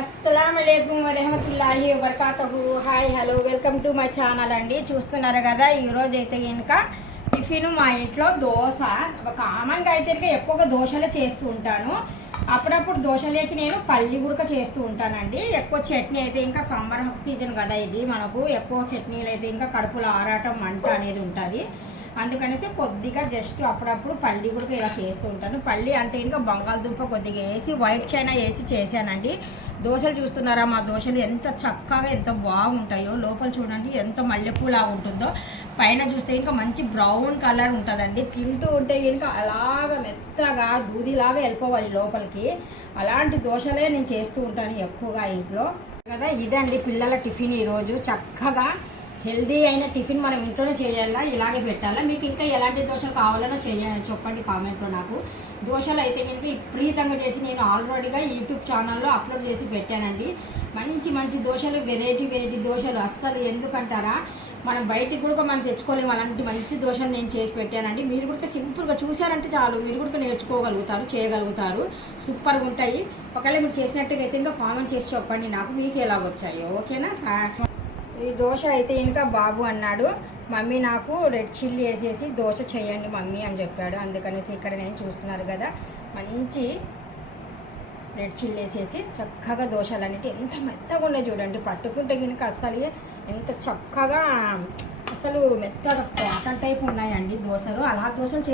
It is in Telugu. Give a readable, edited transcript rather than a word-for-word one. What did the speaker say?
అస్సలాముఅలైకుం వరహమతుల్లాహి వబర్కాతుహు. Hi hello welcome to my channel అండి. చూస్తున్నారు కదా, ఈరోజు అయితే కనుక టిఫిన్ మా ఇంట్లో దోశ. కామన్గా అయితే ఎక్కువగా దోశలే చేస్తూ ఉంటాను. అప్పుడప్పుడు దోశలేకి నేను పల్లి గుడక చేస్తూ ఉంటానండి. ఎక్కువ చట్నీ అయితే ఇంకా సమ్మర్ సీజన్ కదా, ఇది మనకు ఎక్కువ చట్నీలు అయితే ఇంకా కడుపులో ఆరాటం మంట అనేది ఉంటుంది. అందుకనేసి కొద్దిగా జస్ట్ అప్పుడప్పుడు పల్లి కూడా ఇలా చేస్తూ ఉంటాను. పల్లి అంటే ఇంకా బంగాళదుంప కొద్దిగా వేసి వైట్ చైనా వేసి చేశానండి. దోశలు చూస్తున్నారా, మా దోశలు ఎంత చక్కగా ఎంత బాగుంటాయో. లోపల చూడండి ఎంత మల్లెపూలాగా ఉంటుందో, పైన చూస్తే ఇంకా మంచి బ్రౌన్ కలర్ ఉంటుందండి. తింటూ ఉంటే ఇంకా అలాగ మెత్తగా దూదిలాగా వెళ్ళిపోవాలి లోపలికి. అలాంటి దోశలే నేను చేస్తూ ఉంటాను ఎక్కువగా ఇంట్లో కదా. ఇదండి పిల్లల టిఫిన్ ఈరోజు. చక్కగా హెల్దీ అయిన టిఫిన్ మనం ఇంట్లోనే చేయాలా, ఇలాగే పెట్టాలా. మీకు ఇంకా ఎలాంటి దోశలు కావాలనో చేయాలని చెప్పండి కామెంట్లో. నాకు దోశలు అయితే కనుక విపరీతంగా చేసి నేను ఆల్రెడీగా యూట్యూబ్ ఛానల్లో అప్లోడ్ చేసి పెట్టానండి. మంచి మంచి దోశలు, వెరైటీ దోశలు. అస్సలు ఎందుకంటారా, మనం బయటికి కూడా మనం తెచ్చుకోలేము అలాంటి మంచి దోశలు నేను చేసి పెట్టానండి. మీరు కూడా సింపుల్గా చూసారంటే చాలు, మీరు కూడా నేర్చుకోగలుగుతారు, చేయగలుగుతారు. సూపర్గా ఉంటాయి. ఒకవేళ మీరు చేసినట్టుగా అయితే ఇంకా కామెంట్ చేసి చెప్పండి నాకు మీకు ఎలా వచ్చాయో. ఓకేనా. ఈ దోశ అయితే ఇంకా బాబు అన్నాడు, మమ్మీ నాకు రెడ్ చిల్లీ వేసేసి దోశ చేయండి మమ్మీ అని చెప్పాడు. అందుకనేసి ఇక్కడ నేను చూస్తున్నారు కదా, మంచి రెడ్ చిల్లీ వేసేసి చక్కగా దోశలు అనేవి ఎంత మెత్తగా ఉన్నాయి చూడండి. పట్టుకుంటే కనుక అస్సలు ఎంత చక్కగా అసలు మెత్తగా కాటన్ టైప్ ఉన్నాయండి దోశలు. అలా దోశలు